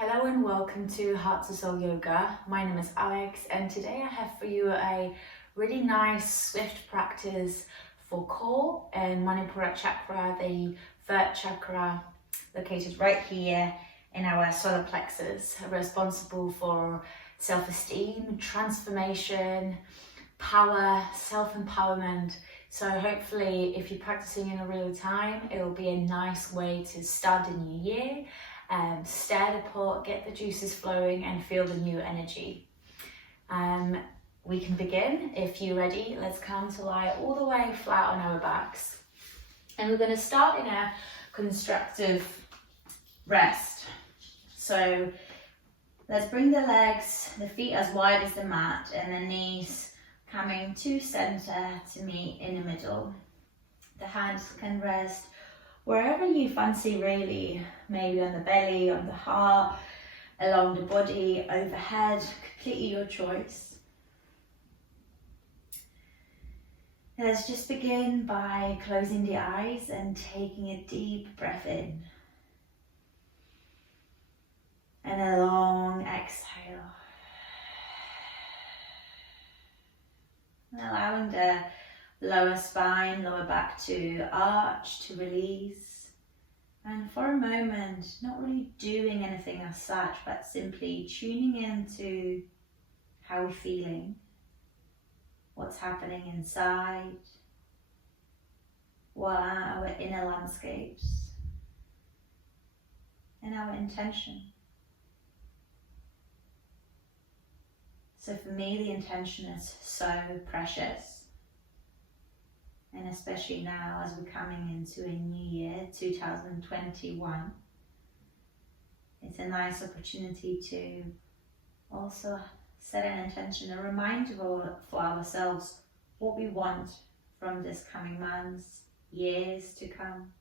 Hello and welcome to Heart to Soul Yoga. My name is Alex and today I have for you a really nice swift practice for core and Manipura Chakra, the third chakra located right here in our solar plexus, responsible for self-esteem, transformation, power, self-empowerment. So hopefully if you're practicing in a real time, it will be a nice way to start the new year. Stir the pot, get the juices flowing and feel the new energy. We can begin. If you're ready, let's come to lie all the way flat on our backs. And we're going to start in a constructive rest. So let's bring the legs, the feet as wide as the mat and the knees coming to center to meet in the middle. The hands can rest wherever you fancy really, maybe on the belly, on the heart, along the body, overhead, completely your choice. Let's just begin by closing the eyes and taking a deep breath in. And a long exhale. And allowing the lower spine, lower back to arch, to release. And for a moment, not really doing anything as such, but simply tuning into how we're feeling, what's happening inside, what are our inner landscapes, and our intention. So for me, the intention is so precious. And especially now as we're coming into a new year, 2021, it's a nice opportunity to also set an intention, a reminder for ourselves what we want from this coming months, years to come,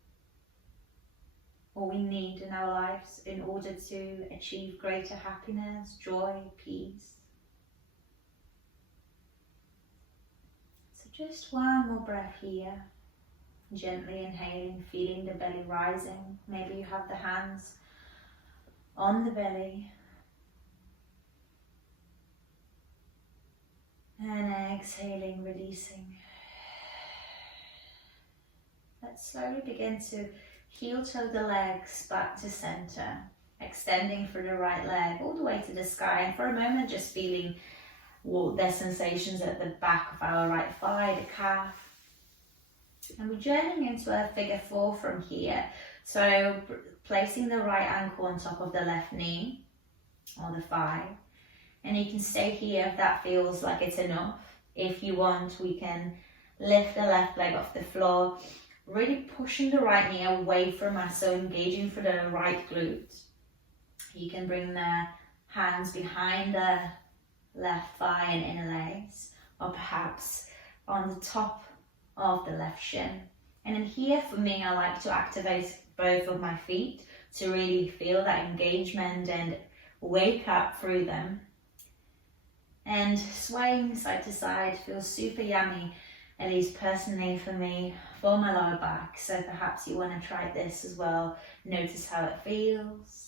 what we need in our lives in order to achieve greater happiness, joy, peace. Just one more breath here, gently inhaling, feeling the belly rising. Maybe you have the hands on the belly. And exhaling, releasing. Let's slowly begin to heel toe the legs back to center, extending through the right leg all the way to the sky. And for a moment, just feeling their sensations at the back of our right thigh, the calf. And we're journeying into a figure 4 from here. So placing the right ankle on top of the left knee or the thigh. And you can stay here if that feels like it's enough. If you want, we can lift the left leg off the floor, really pushing the right knee away from us, so engaging for the right glute. You can bring the hands behind the left thigh and inner legs, or perhaps on the top of the left shin. And in here, for me, I like to activate both of my feet to really feel that engagement and wake up through them. And swaying side to side feels super yummy, at least personally for me, for my lower back. So perhaps you want to try this as well. Notice how it feels.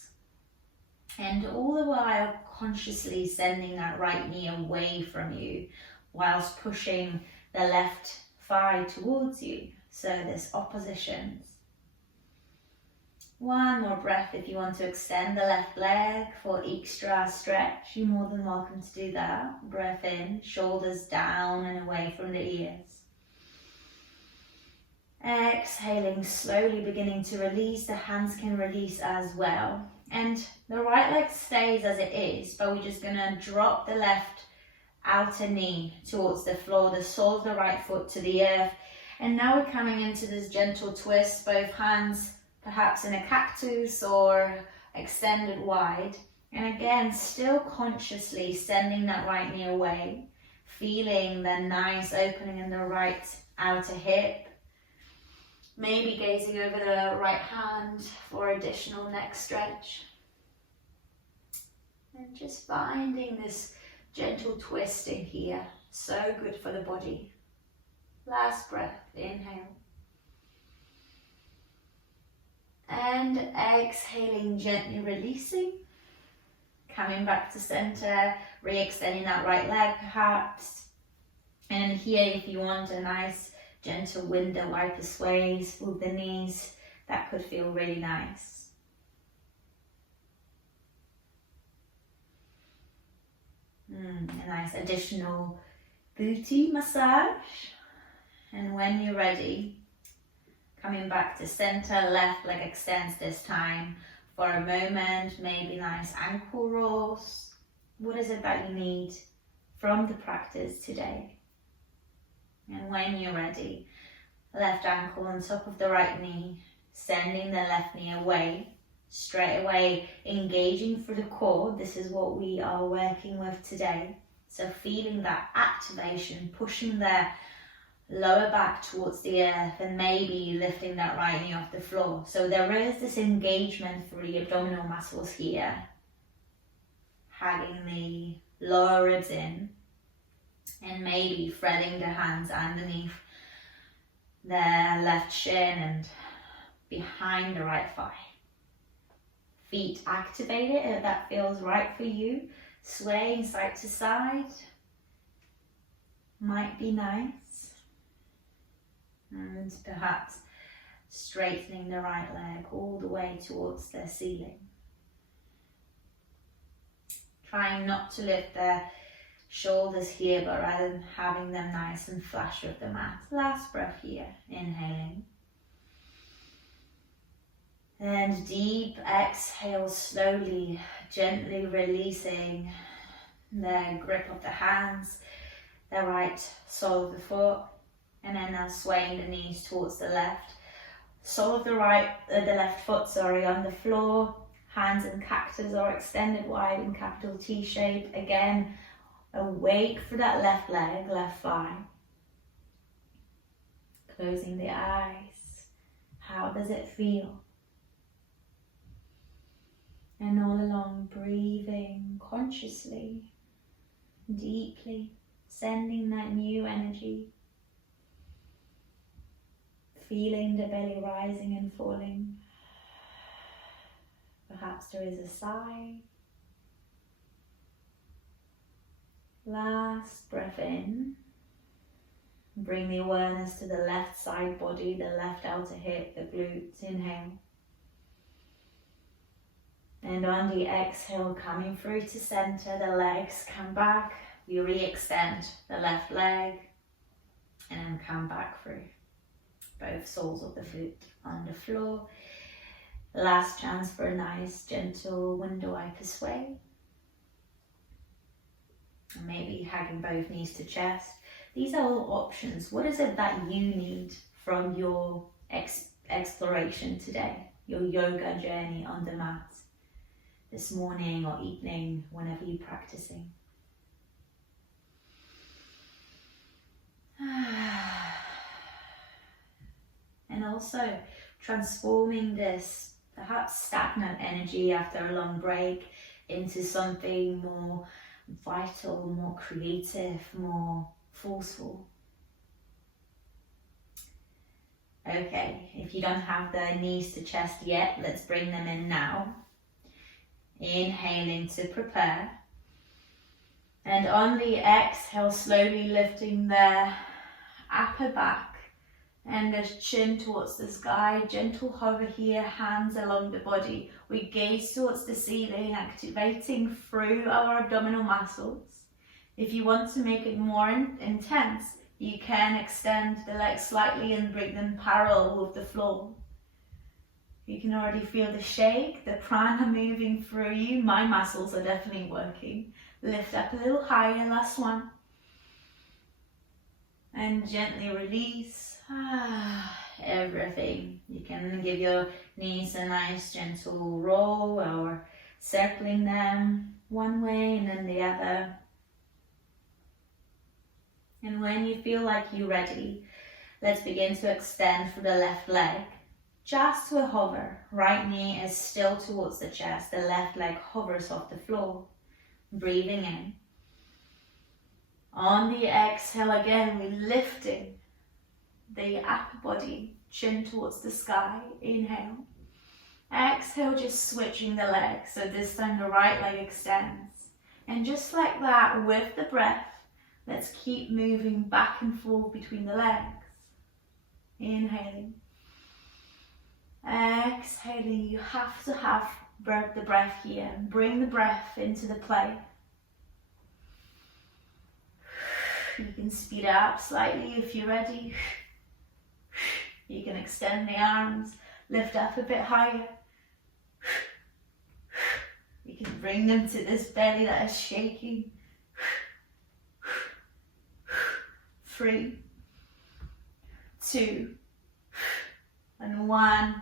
And all the while consciously sending that right knee away from you whilst pushing the left thigh towards you. So there's oppositions. One more breath if you want to extend the left leg for extra stretch. You're more than welcome to do that. Breath in, shoulders down and away from the ears. Exhaling, slowly beginning to release. The hands can release as well. And the right leg stays as it is, but we're just gonna drop the left outer knee towards the floor, the sole of the right foot to the earth. And now we're coming into this gentle twist, both hands perhaps in a cactus or extended wide. And again, still consciously sending that right knee away, feeling the nice opening in the right outer hip. Maybe gazing over the right hand for additional neck stretch. And just finding this gentle twist in here. So good for the body. Last breath, inhale. And exhaling, gently releasing. Coming back to center, re-extending that right leg perhaps. And here, if you want a nice gentle window wiper sway with the knees, that could feel really nice. A nice additional booty massage. And when you're ready, coming back to center, left leg extends this time for a moment, maybe nice ankle rolls. What is it that you need from the practice today? And when you're ready, left ankle on top of the right knee, sending the left knee away, straight away engaging through the core. This is what we are working with today. So feeling that activation, pushing the lower back towards the earth and maybe lifting that right knee off the floor. So there is this engagement through the abdominal muscles here, hugging the lower ribs in and maybe threading the hands underneath the left shin and behind the right thigh. Feet activated if that feels right for you. Swaying side to side might be nice. And perhaps straightening the right leg all the way towards the ceiling. Trying not to lift the shoulders here, but rather having them nice and flush with the mat. Last breath here, inhaling. And deep exhale, slowly, gently releasing the grip of the hands, the right sole of the foot. And then now swaying the knees towards the left. Sole of the left foot, on the floor. Hands in cactus or extended wide in capital T shape. Again, awake for that left leg, left thigh. Closing the eyes. How does it feel? And all along, breathing consciously, deeply, sending that new energy. Feeling the belly rising and falling. Perhaps there is a sigh. Last breath in. Bring the awareness to the left side body, the left outer hip, the glutes. Inhale. And on the exhale, coming through to center, the legs come back. You re-extend the left leg and then come back through. Both soles of the foot on the floor. Last chance for a nice gentle window wiper sway. And maybe hugging both knees to chest. These are all options. What is it that you need from your exploration today? Your yoga journey on the mat this morning or evening, whenever you're practicing. And also transforming this perhaps stagnant energy after a long break into something more vital, more creative, more forceful. Okay, if you don't have the knees to chest yet, let's bring them in now. Inhaling to prepare. And on the exhale, slowly lifting the upper back and the chin towards the sky. Gentle hover here, hands along the body. We gaze towards the ceiling, activating through our abdominal muscles. If you want to make it more intense, you can extend the legs slightly and bring them parallel with the floor. You can already feel the shake, the prana moving through you. My muscles are definitely working. Lift up a little higher, last one. And gently release everything. You can give your knees a nice gentle roll or circling them one way and then the other. And when you feel like you're ready, let's begin to extend through the left leg. Just to a hover. Right knee is still towards the chest. The left leg hovers off the floor. Breathing in. On the exhale again, we're lifting the upper body, chin towards the sky. Inhale. Exhale, just switching the legs. So this time the right leg extends. And just like that, with the breath, let's keep moving back and forth between the legs. Inhaling. Exhaling. You have to have the breath here. Bring the breath into the play. You can speed it up slightly if you're ready. You can extend the arms, lift up a bit higher. You can bring them to this belly that is shaking. 3, 2, and 1.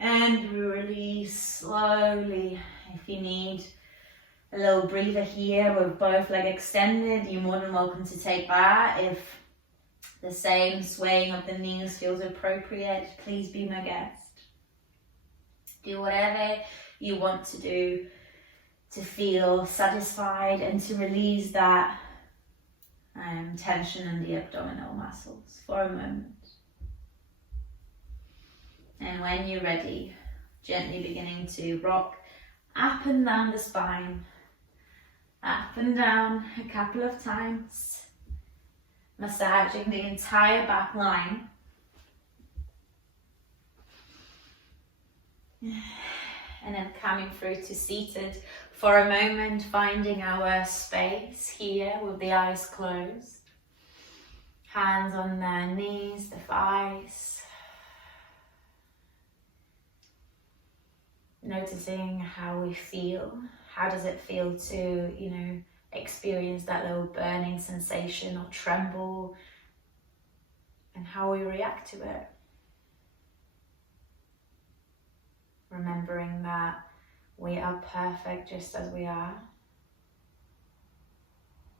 And release slowly. If you need a little breather here with both legs extended, you're more than welcome to take that. If the same swaying of the knees feels appropriate, please be my guest. Do whatever you want to do to feel satisfied and to release that tension in the abdominal muscles for a moment. And when you're ready, gently beginning to rock up and down the spine, up and down a couple of times, massaging the entire back line. And then coming through to seated for a moment, finding our space here with the eyes closed. Hands on the knees, the thighs. Noticing how we feel. How does it feel to, experience that little burning sensation or tremble, and how we react to it. Remembering that we are perfect just as we are.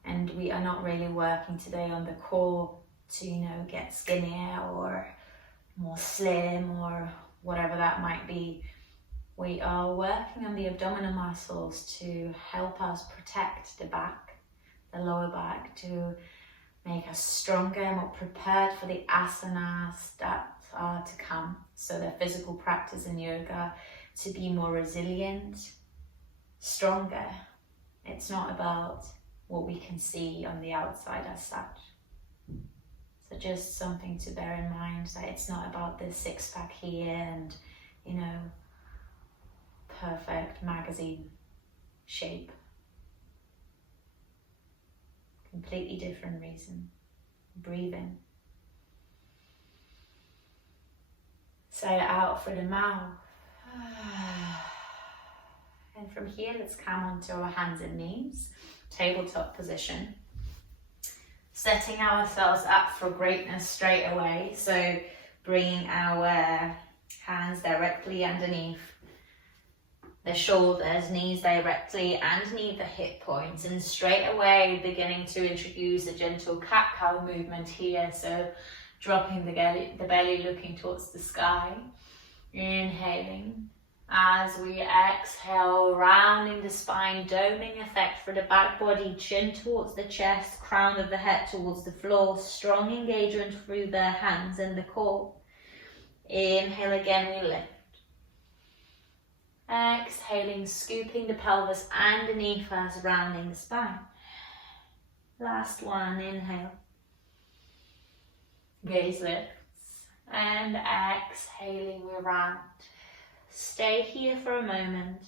And we are not really working today on the core to, get skinnier or more slim or whatever that might be. We are working on the abdominal muscles to help us protect the back, the lower back, to make us stronger, more prepared for the asanas that are to come. So the physical practice in yoga to be more resilient, stronger. It's not about what we can see on the outside as such. So just something to bear in mind, that it's not about the six-pack here and, perfect magazine shape. Completely different reason. Breathe in. Say it out through the mouth. And from here, let's come onto our hands and knees, tabletop position. Setting ourselves up for greatness straight away. So bringing our hands directly underneath the shoulders, knees directly underneath the hip points, and straight away beginning to introduce a gentle cat-cow movement here. So dropping the belly looking towards the sky. Inhaling. As we exhale, rounding the spine, doming effect for the back body, chin towards the chest, crown of the head towards the floor, strong engagement through the hands and the core. Inhale again, we lift. Exhaling, scooping the pelvis underneath us, rounding the spine. Last one, inhale. Gaze lifts. And exhaling, we round. Stay here for a moment.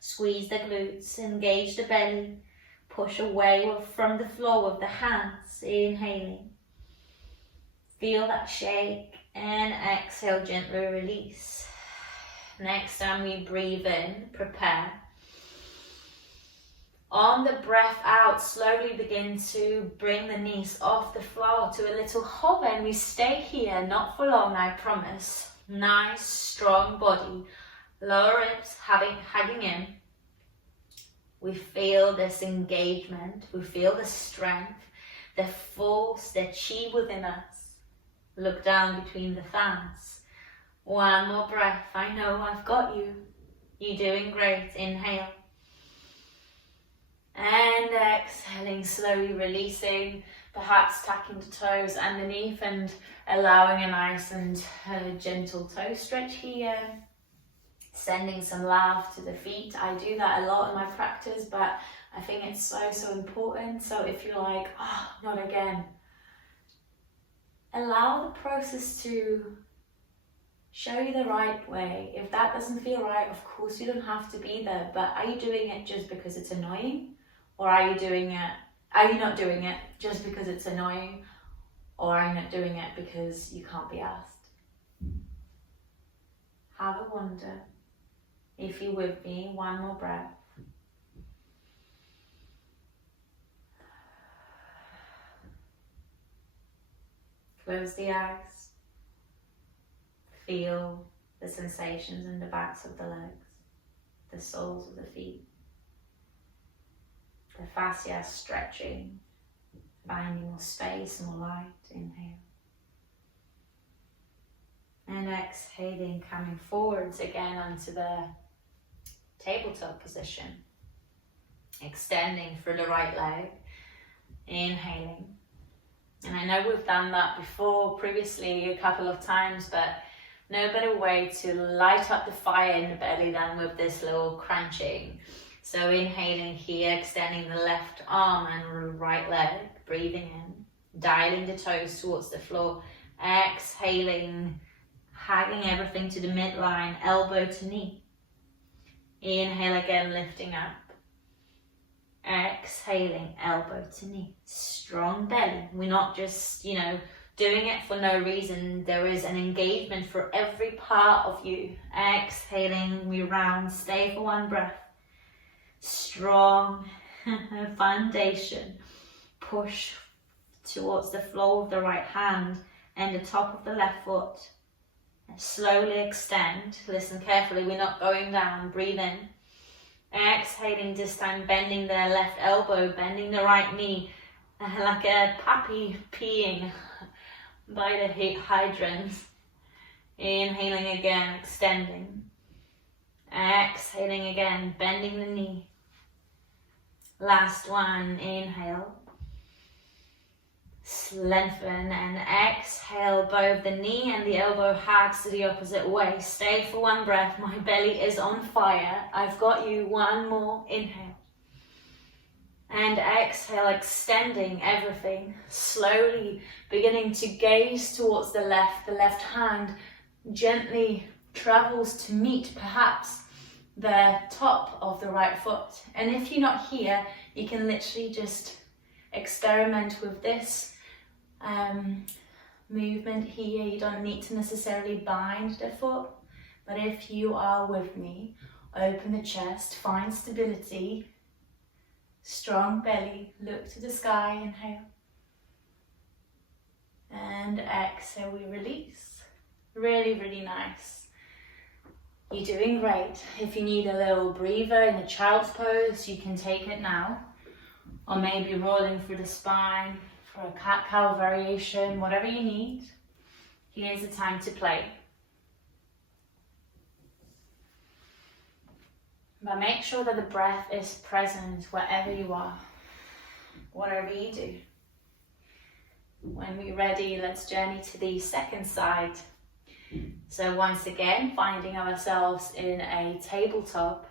Squeeze the glutes, engage the belly. Push away from the floor with the hands, inhaling. Feel that shake and exhale, gently release. Next time we breathe in, prepare. On the breath out, slowly begin to bring the knees off the floor to a little hover, and we stay here, not for long, I promise. Nice, strong body, lower ribs hugging in. We feel this engagement, we feel the strength, the force, the chi within us. Look down between the thumbs. One more breath. I know I've got you. You're doing great. Inhale. And exhaling, slowly releasing, perhaps tucking the toes underneath and allowing a nice and gentle toe stretch here. Sending some love to the feet. I do that a lot in my practice, but I think it's so important. So if you're like, oh, not again, allow the process to show you the right way. If that doesn't feel right, of course you don't have to be there, but are you doing it just because it's annoying? Or are you not doing it just because it's annoying? Or are you not doing it because you can't be asked? Have a wonder. If you're with me, one more breath. Close the eyes. Feel the sensations in the backs of the legs, the soles of the feet, the fascia stretching, finding more space, more light. Inhale. And exhaling, coming forwards again onto the tabletop position. Extending through the right leg. Inhaling. And I know we've done that previously a couple of times, but no better way to light up the fire in the belly than with this little crunching. So inhaling here, extending the left arm and right leg, breathing in, dialing the toes towards the floor, exhaling, hugging everything to the midline, elbow to knee. Inhale again, lifting up. Exhaling, elbow to knee. Strong belly. We're not just, doing it for no reason. There is an engagement for every part of you. Exhaling, we round. Stay for one breath. Strong foundation. Push towards the floor of the right hand and the top of the left foot. Slowly extend. Listen carefully, we're not going down. Breathe in. Exhaling, this time bending the left elbow, bending the right knee, like a puppy peeing by the hydrant. Inhaling again, extending. Exhaling again, bending the knee. Last one, inhale. Lengthen and exhale, both the knee and the elbow hugs to the opposite way. Stay for one breath. My belly is on fire. I've got you. One more. Inhale. And exhale, extending everything. Slowly beginning to gaze towards the left. The left hand gently travels to meet perhaps the top of the right foot. And if you're not here, you can literally just experiment with this movement here. You don't need to necessarily bind the foot, but if you are with me, open the chest, find stability, strong belly, look to the sky, inhale, and exhale, we release. Really, really nice. You're doing great. If you need a little breather in the child's pose, you can take it now, or maybe rolling through the spine for a cat-cow variation, whatever you need. Here's the time to play. But make sure that the breath is present wherever you are, whatever you do. When we're ready, let's journey to the second side. So once again, finding ourselves in a tabletop,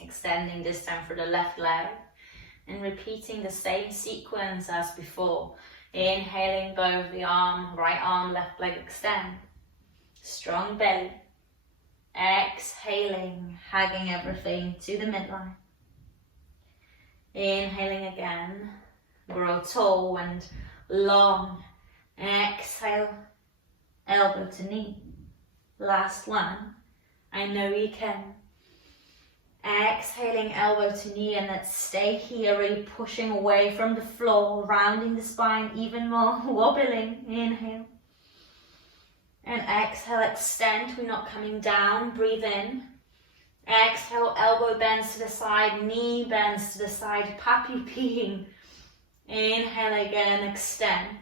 extending this time for the left leg, and repeating the same sequence as before. Inhaling both the arm, right arm, left leg extend. Strong belly. Exhaling, hugging everything to the midline. Inhaling again. Grow tall and long. Exhale, elbow to knee. Last one. I know you can. Exhaling, elbow to knee, and let's stay here, really pushing away from the floor, rounding the spine even more, wobbling. Inhale. And exhale, extend. We're not coming down. Breathe in. Exhale, elbow bends to the side, knee bends to the side, puppy peeing. Inhale again, extend.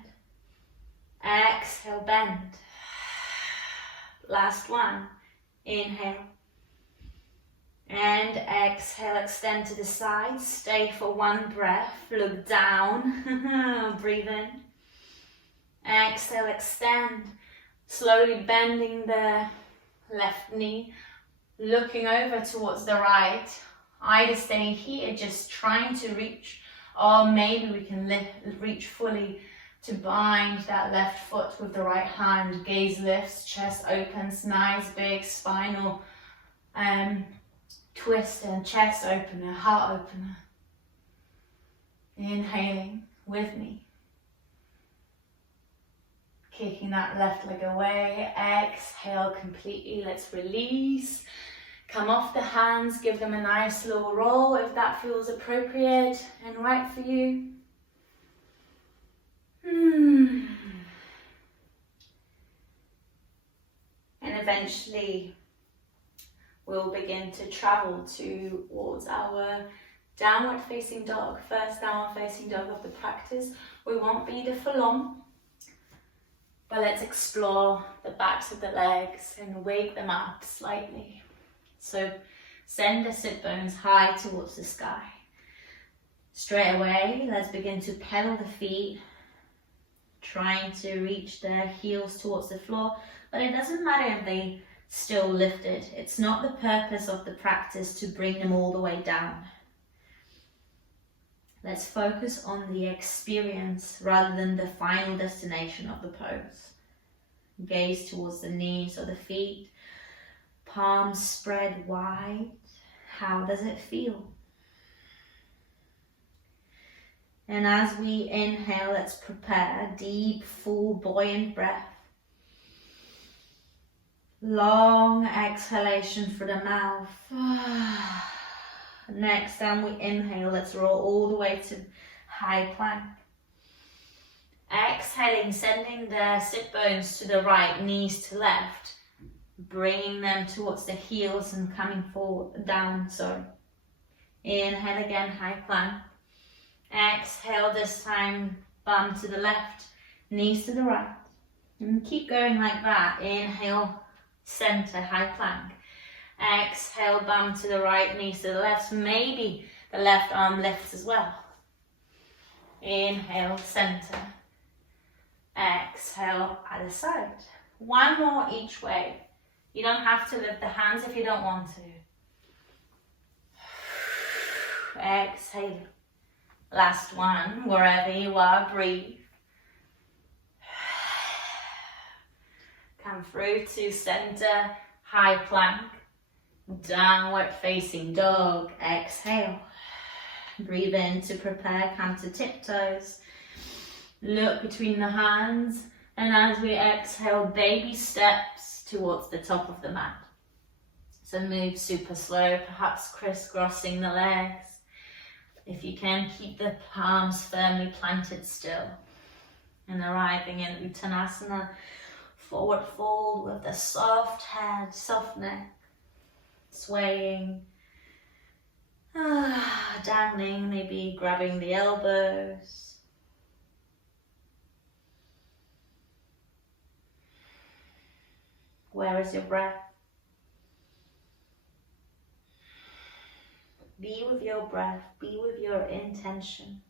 Exhale, bend. Last one. Inhale. And exhale, extend to the side. Stay for one breath. Look down. Breathe in. Exhale, extend. Slowly bending the left knee, looking over towards the right, either staying here, just trying to reach, or maybe we can reach fully to bind that left foot with the right hand. Gaze lifts, chest opens, nice big spinal twist and chest opener, heart opener. Inhaling with me. Kicking that left leg away. Exhale completely. Let's release. Come off the hands. Give them a nice slow roll if that feels appropriate and right for you. And eventually we'll begin to travel towards our downward facing dog. First downward facing dog of the practice. We won't be there for long, but let's explore the backs of the legs and wake them up slightly. So send the sit bones high towards the sky. Straight away, let's begin to pedal the feet, trying to reach their heels towards the floor, but it doesn't matter if they still lifted. It's not the purpose of the practice to bring them all the way down. Let's focus on the experience rather than the final destination of the pose. Gaze towards the knees or the feet, palms spread wide. How does it feel? And as we inhale, let's prepare deep, full, buoyant breath. Long exhalation through the mouth. Next time we inhale, let's roll all the way to high plank. Exhaling, sending the sit bones to the right, knees to left, bringing them towards the heels and coming forward, down, sorry. Inhale again, high plank. Exhale, this time bum to the left, knees to the right. And keep going like that. Inhale, center, high plank. Exhale, bum to the right, knees to the left. Maybe the left arm lifts as well. Inhale, center. Exhale, other side. One more each way. You don't have to lift the hands if you don't want to. Exhale. Last one, wherever you are, breathe. Come through to center, high plank. Downward facing dog. Exhale. Breathe in to prepare, come to tiptoes. Look between the hands, and as we exhale, baby steps towards the top of the mat. So move super slow, perhaps crisscrossing the legs. If you can, keep the palms firmly planted still. And arriving in Uttanasana, forward fold with the soft head, soft neck, swaying, dangling, maybe grabbing the elbows. Where is your breath? Be with your breath, be with your intention.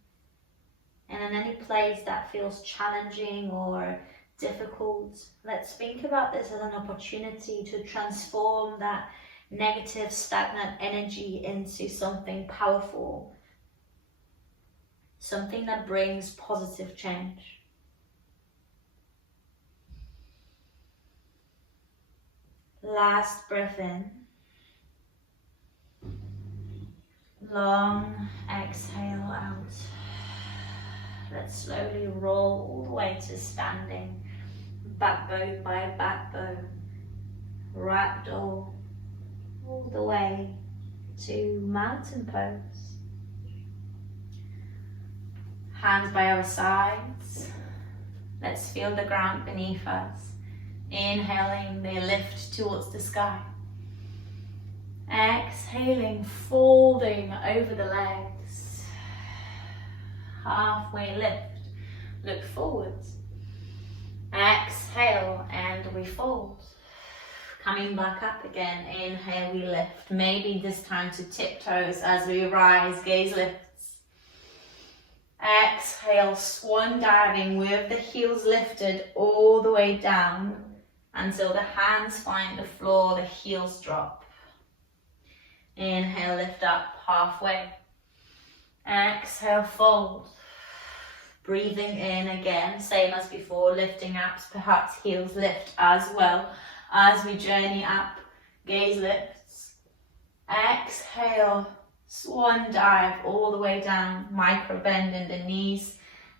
And in any place that feels challenging or difficult, let's think about this as an opportunity to transform that negative, stagnant energy into something powerful, something that brings positive change. Last breath in. Long exhale out. Let's slowly roll all the way to standing, backbone by backbone, ragdoll, all the way to mountain pose. Hands by our sides. Let's feel the ground beneath us. Inhaling, they lift towards the sky. Exhaling, folding over the legs. Halfway lift, look forwards. Exhale, and we fold. Coming back up again, inhale, we lift. Maybe this time to tiptoes as we rise, gaze lifts. Exhale, swan diving with the heels lifted all the way down. until the hands find the floor, the heels drop. Inhale, lift up halfway. Exhale, fold. Breathing in again, same as before, lifting up, perhaps heels lift as well as we journey up. Gaze lifts. Exhale, swan dive all the way down, micro bend in the knees,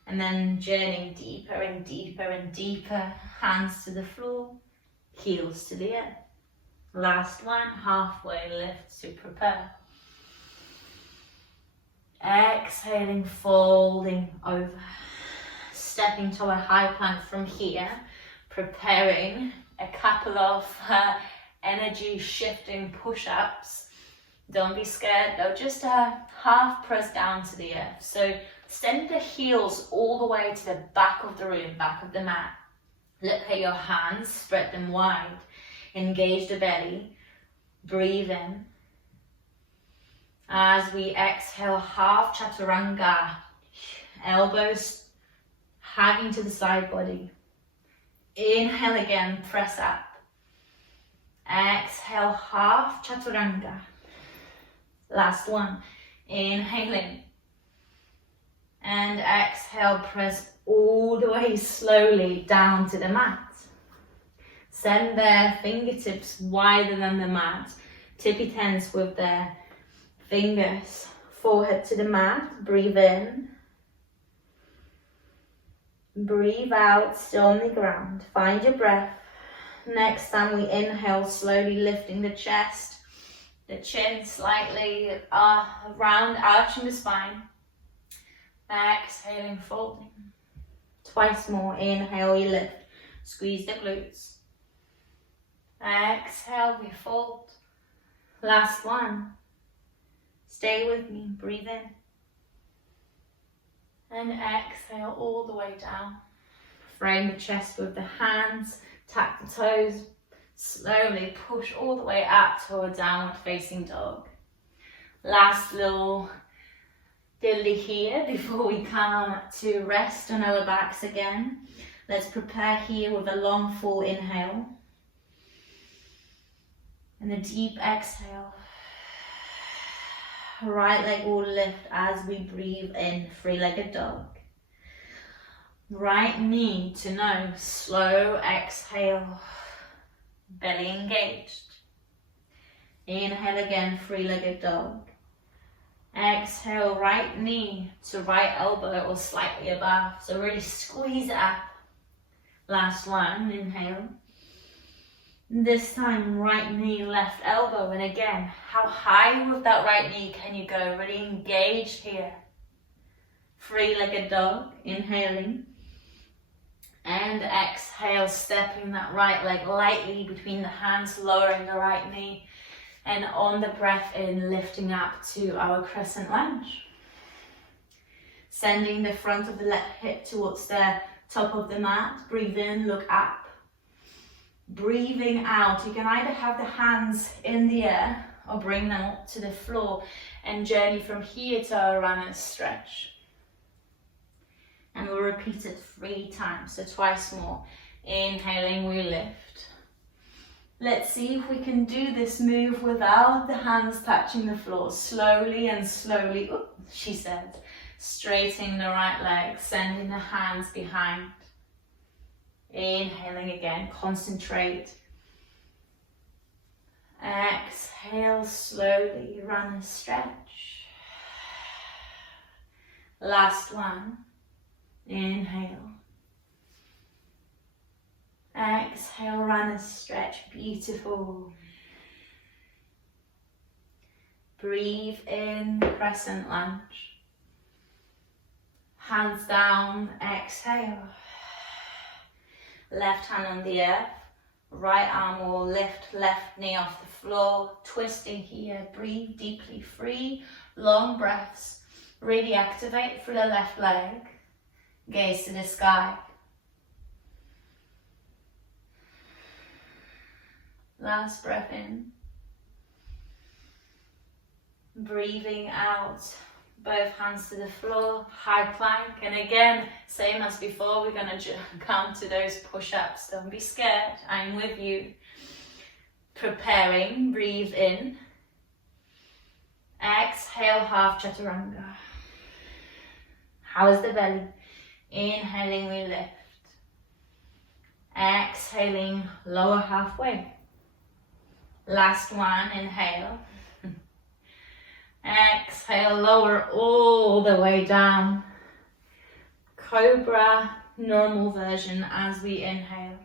and then journey deeper and deeper and deeper. Hands to the floor, heels to the earth. Last one, halfway lift to prepare. Exhaling, folding over. Stepping to a high plank from here, preparing a couple of energy shifting push-ups. Don't be scared though, just a half press down to the earth. So send the heels all the way to the back of the room, back of the mat. Look at your hands, spread them wide. Engage the belly. Breathe in. As we exhale, half chaturanga. Elbows hugging to the side body. Inhale again, press up. Exhale, half chaturanga. Last one. Inhaling. And exhale, press all the way slowly down to the mat. Send their fingertips wider than the mat. Tippy toes with their fingers. Forehead to the mat. Breathe in. Breathe out, still on the ground. Find your breath. Next time we inhale, slowly lifting the chest. The chin slightly around, arching the spine. Exhaling, folding. Twice more. Inhale, you lift. Squeeze the glutes. Exhale, we fold. Last one. Stay with me. Breathe in. And exhale all the way down. Frame the chest with the hands. Tap the toes. Slowly push all the way up to a downward facing dog. Last little diddly here before we come to rest on our backs again. Let's prepare here with a long full inhale. And a deep exhale. Right leg will lift as we breathe in, three-legged dog. Right knee to nose, slow exhale. Belly engaged. Inhale again, three-legged dog. Exhale, right knee to right elbow or slightly above. So really squeeze it up. Last one, inhale. This time, right knee, left elbow. And again, how high with that right knee can you go? Really engaged here. Three-legged dog, inhaling. And exhale, stepping that right leg lightly between the hands, lowering the right knee. And on the breath in, lifting up to our crescent lunge. Sending the front of the left hip towards the top of the mat. Breathe in, look up. Breathing out, you can either have the hands in the air or bring them up to the floor and journey from here to a runner's stretch. And we'll repeat it 3 times, so twice more. Inhaling, we lift. Let's see if we can do this move without the hands touching the floor. Slowly and slowly, she said, straightening the right leg, sending the hands behind. Inhaling again, concentrate. Exhale slowly, run a stretch. Last one. Inhale. Exhale, run a stretch. Beautiful. Breathe in, crescent lunge. Hands down, exhale. Left hand on the earth, right arm will lift, left knee off the floor, twisting here, breathe deeply, 3 long breaths, really activate through the left leg, gaze to the sky. Last breath in, breathing out, both hands to the floor, high plank. And again, same as before, we're gonna come to those push-ups. Don't be scared, I'm with you. Preparing, breathe in. Exhale, half chaturanga. How's the belly? Inhaling, we lift. Exhaling, lower halfway. Last one, inhale. Exhale, lower all the way down. Cobra, normal version as we inhale.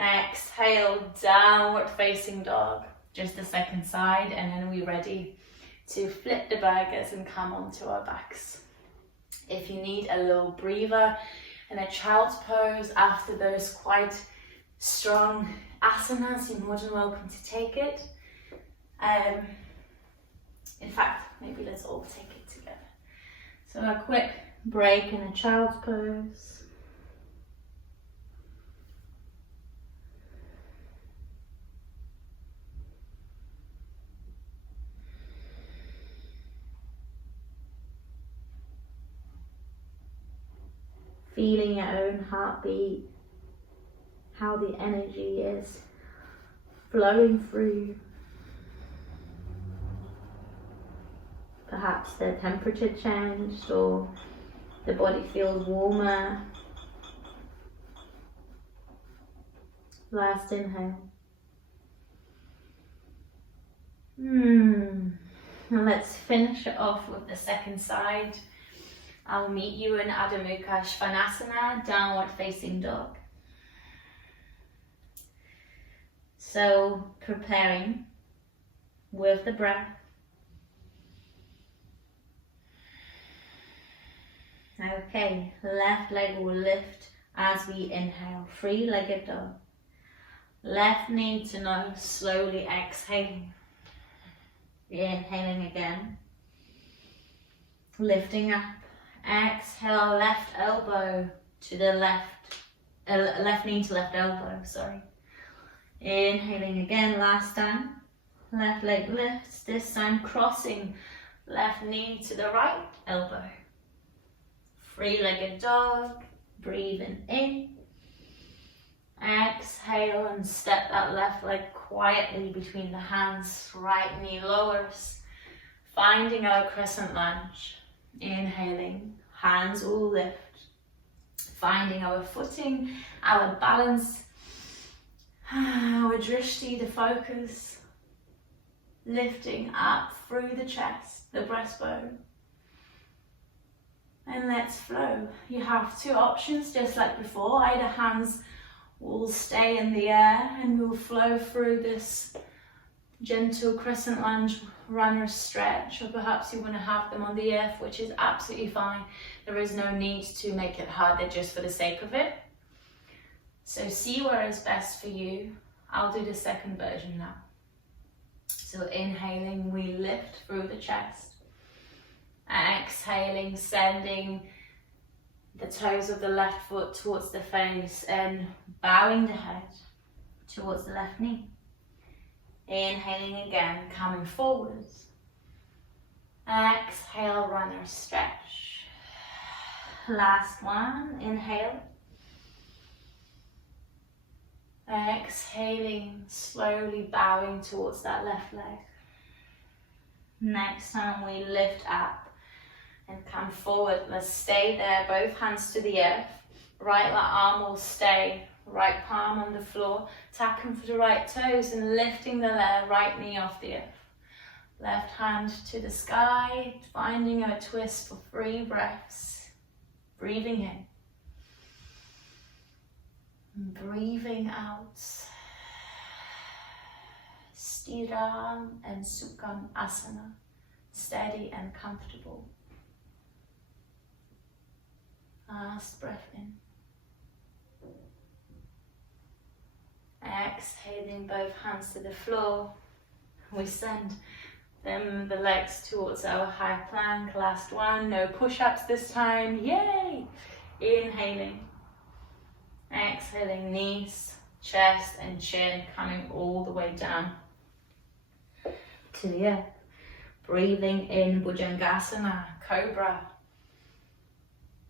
Exhale, downward facing dog. Just the second side, and then we're ready to flip the burgers and come onto our backs. If you need a little breather and a child's pose after those quite strong asanas, you're more than welcome to take it. In fact, maybe let's all take it together. So a quick break in a child's pose. Feeling your own heartbeat, how the energy is flowing through. Perhaps the temperature changed or the body feels warmer. Last inhale. And let's finish it off with the second side. I'll meet you in Adho Mukha Svanasana, downward facing dog. So preparing with the breath. Okay, left leg will lift as we inhale, three-legged dog. Left knee to nose, slowly exhaling. Inhaling again. Lifting up. Exhale, left elbow to the left knee to left elbow, sorry. Inhaling again, last time. Left leg lifts, this time crossing left knee to the right elbow. Three-legged dog, breathing in. Exhale and step that left leg quietly between the hands, right knee lowers. Finding our crescent lunge. Inhaling, hands will lift. Finding our footing, our balance, our drishti, the focus. Lifting up through the chest, the breastbone. And let's flow. You have two options just like before. Either hands will stay in the air and we'll flow through this gentle crescent lunge runner stretch, or perhaps you want to have them on the earth, which is absolutely fine. There is no need to make it harder just for the sake of it. So see where is best for you. I'll do the second version now. So inhaling, we lift through the chest. Exhaling, sending the toes of the left foot towards the face and bowing the head towards the left knee. Inhaling again, coming forwards. Exhale, runner stretch. Last one, inhale. Exhaling, slowly bowing towards that left leg. Next time we lift up and come forward. Let's stay there, both hands to the earth. Right arm will stay, right palm on the floor. Tapping for the right toes and lifting the right knee off the earth. Left hand to the sky, finding a twist for 3 breaths. Breathing in. Breathing out. Stira and Sukham Asana. Steady and comfortable. Last breath in. Exhaling, both hands to the floor. We send the legs towards our high plank. Last one, no push-ups this time. Yay! Inhaling. Exhaling, knees, chest and chin coming all the way down to the earth. Breathing in Bhujangasana, Cobra.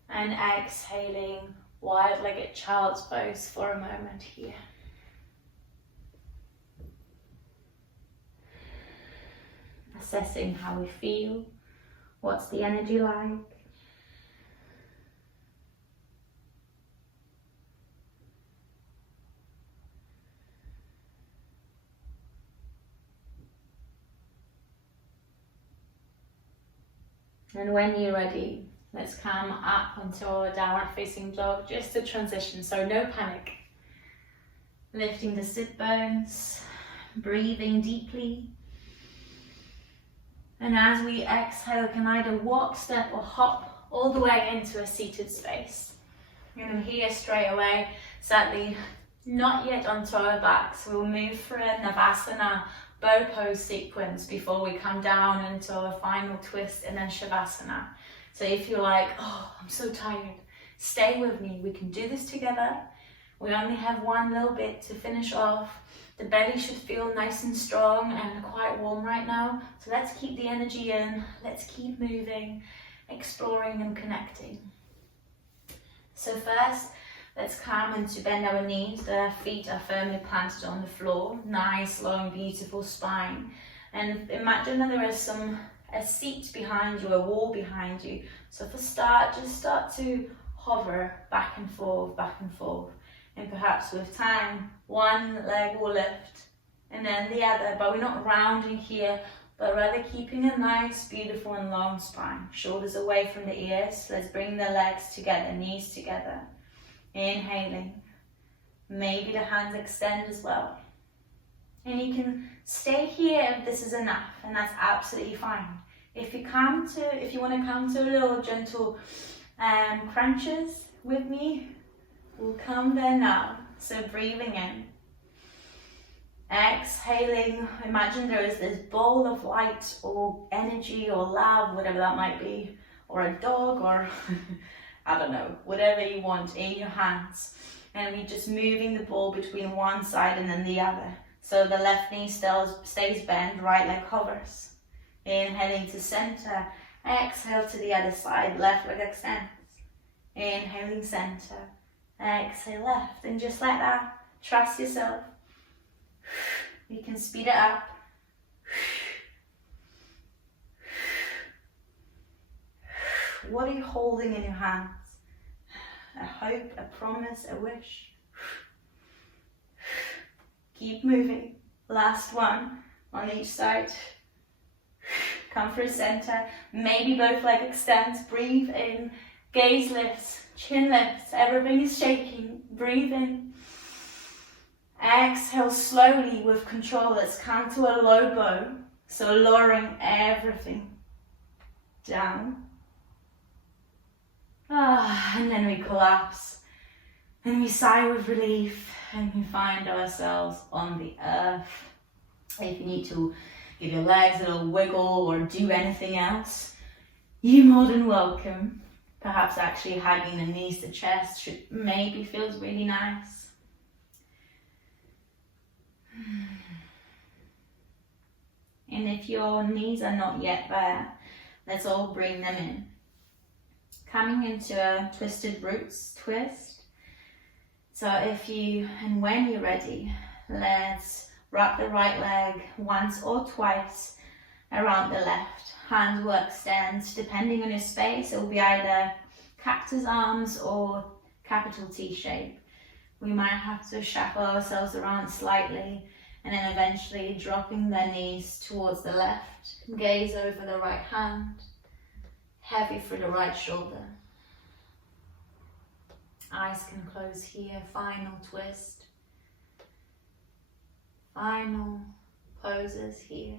And exhaling, wide-legged child's pose for a moment here. Assessing how we feel, what's the energy like. And when you're ready, let's come up onto our downward facing dog, just to transition, so no panic. Lifting the sit bones, breathing deeply. And as we exhale, can either walk, step or hop all the way into a seated space. And here straight away, sadly, not yet onto our backs. We'll move through a Navasana bow pose sequence before we come down into our final twist and then Shavasana. So if you're like, oh, I'm so tired, stay with me. We can do this together. We only have one little bit to finish off. The belly should feel nice and strong and quite warm right now. So let's keep the energy in. Let's keep moving, exploring and connecting. So first, let's come into bend our knees. The feet are firmly planted on the floor. Nice, long, beautiful spine. And imagine that there is a seat behind you, a wall behind you. So for start, just start to hover back and forth, back and forth. And perhaps with time, one leg will lift and then the other. But we're not rounding here, but rather keeping a nice, beautiful and long spine. Shoulders away from the ears. Let's bring the legs together, knees together. Inhaling. Maybe the hands extend as well. And you can stay here if this is enough, and that's absolutely fine. If you want to come to a little gentle crunches with me, we'll come there now. So breathing in. Exhaling, imagine there is this ball of light or energy or love, whatever that might be, or a dog or I don't know, whatever you want in your hands. And we're just moving the ball between one side and then the other. So the left knee stays bent, right leg hovers. Inhaling to center, exhale to the other side, left leg extends. Inhaling center, exhale left, and just like that, trust yourself. You can speed it up. What are you holding in your hands? A hope, a promise, a wish. Keep moving. Last one on each side. Come through center. Maybe both leg extends. Breathe in. Gaze lifts. Chin lifts. Everything is shaking. Breathe in. Exhale slowly with control. Let's come to a low bow. So lowering everything down. And then we collapse. And we sigh with relief. And we find ourselves on the earth. If you need to give your legs a little wiggle or do anything else, you're more than welcome. Perhaps actually hugging the knees to chest maybe feels really nice. And if your knees are not yet there, let's all bring them in. Coming into a twisted roots twist. So when you're ready, let's wrap the right leg once or twice around the left. Hands will extend, depending on your space. It will be either cactus arms or capital T shape. We might have to shuffle ourselves around slightly and then eventually dropping the knees towards the left. Gaze over the right hand, heavy through the right shoulder. Eyes can close here, final twist. Final poses here.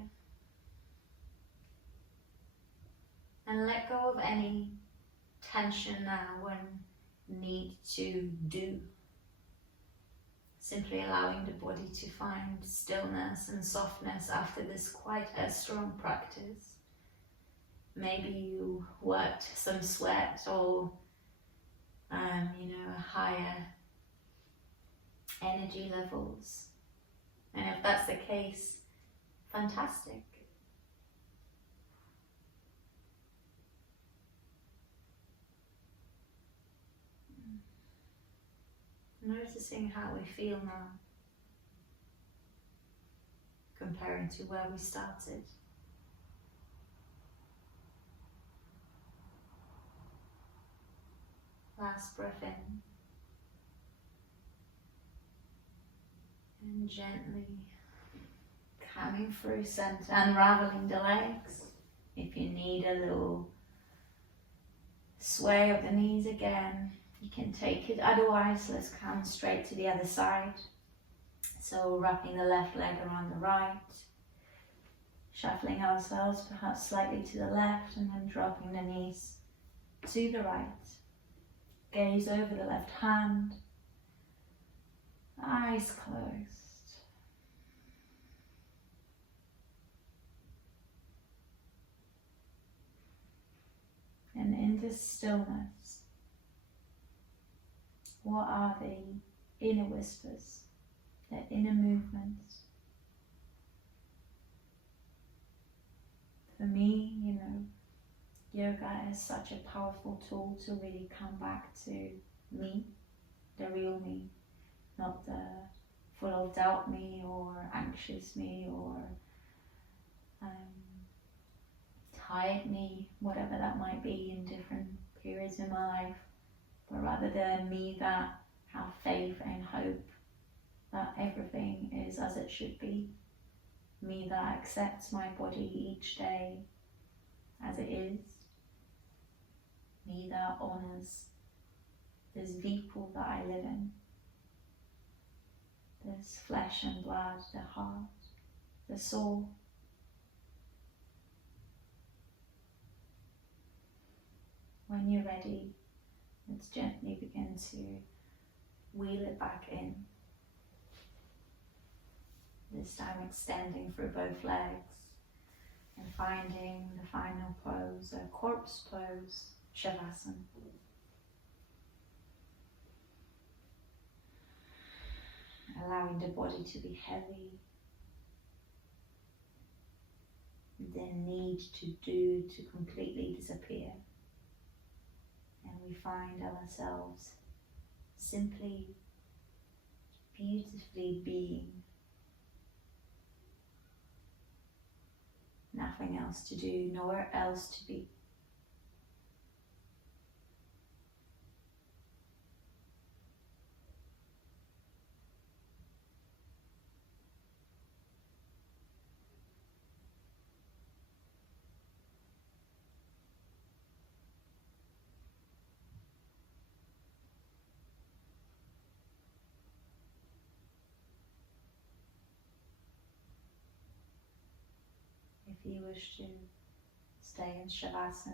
And let go of any tension now when need to do. Simply allowing the body to find stillness and softness after this quite a strong practice. Maybe you worked some sweat or higher energy levels. And if that's the case, fantastic. Noticing how we feel now, comparing to where we started. Last breath in. And gently coming through center, unraveling the legs. If you need a little sway of the knees again, you can take it. Otherwise, let's come straight to the other side. So wrapping the left leg around the right, shuffling ourselves perhaps slightly to the left, and then dropping the knees to the right. Gaze over the left hand, eyes closed. And in this stillness, what are the inner whispers, the inner movements? For me, yoga is such a powerful tool to really come back to me, the real me, not the full of doubt me or anxious me or tired me, whatever that might be in different periods in my life, but rather the me that have faith and hope that everything is as it should be, me that accepts my body each day as it is, me that honors this vehicle that I live in, this flesh and blood, the heart, the soul. When you're ready, let's gently begin to wheel it back in. This time extending through both legs and finding the final pose, a corpse pose, Shavasana. Allowing the body to be heavy, the need to do to completely disappear. And we find ourselves simply, beautifully being. Nothing else to do, nowhere else to be. If you wish to stay in Shavasana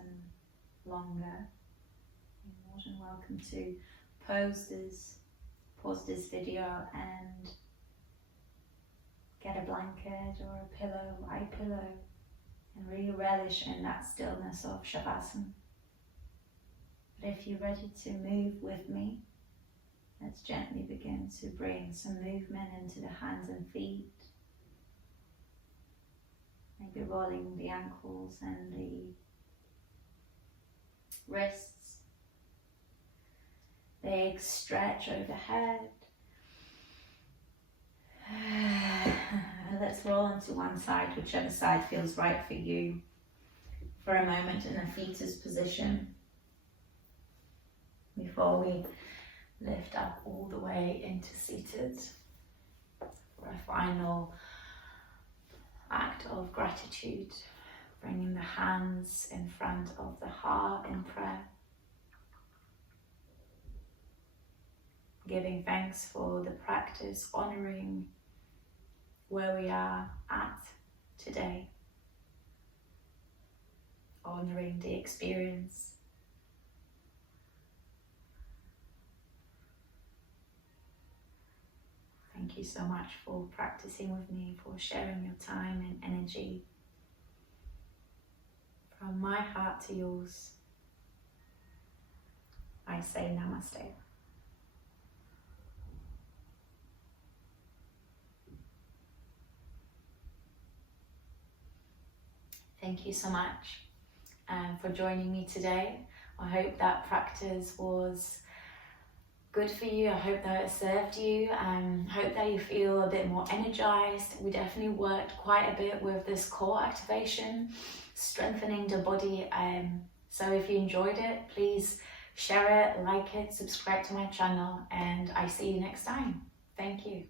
longer, you're more than welcome to pause this video and get a blanket or a pillow, eye pillow, and really relish in that stillness of Shavasana. But if you're ready to move with me, let's gently begin to bring some movement into the hands and feet. Maybe rolling the ankles and the wrists. Big stretch overhead. Let's roll onto one side, whichever side feels right for you. For a moment in a fetus position before we lift up all the way into seated for a final act of gratitude, bringing the hands in front of the heart in prayer, giving thanks for the practice, honoring where we are at today, honoring the experience. Thank you so much for practicing with me, for sharing your time and energy. From my heart to yours, I say namaste. Thank you so much for joining me today. I hope that practice was good for you. I hope that it served you. Hope that you feel a bit more energized. We definitely worked quite a bit with this core activation, strengthening the body. So if you enjoyed it, please share it, like it, subscribe to my channel, and I see you next time. Thank you.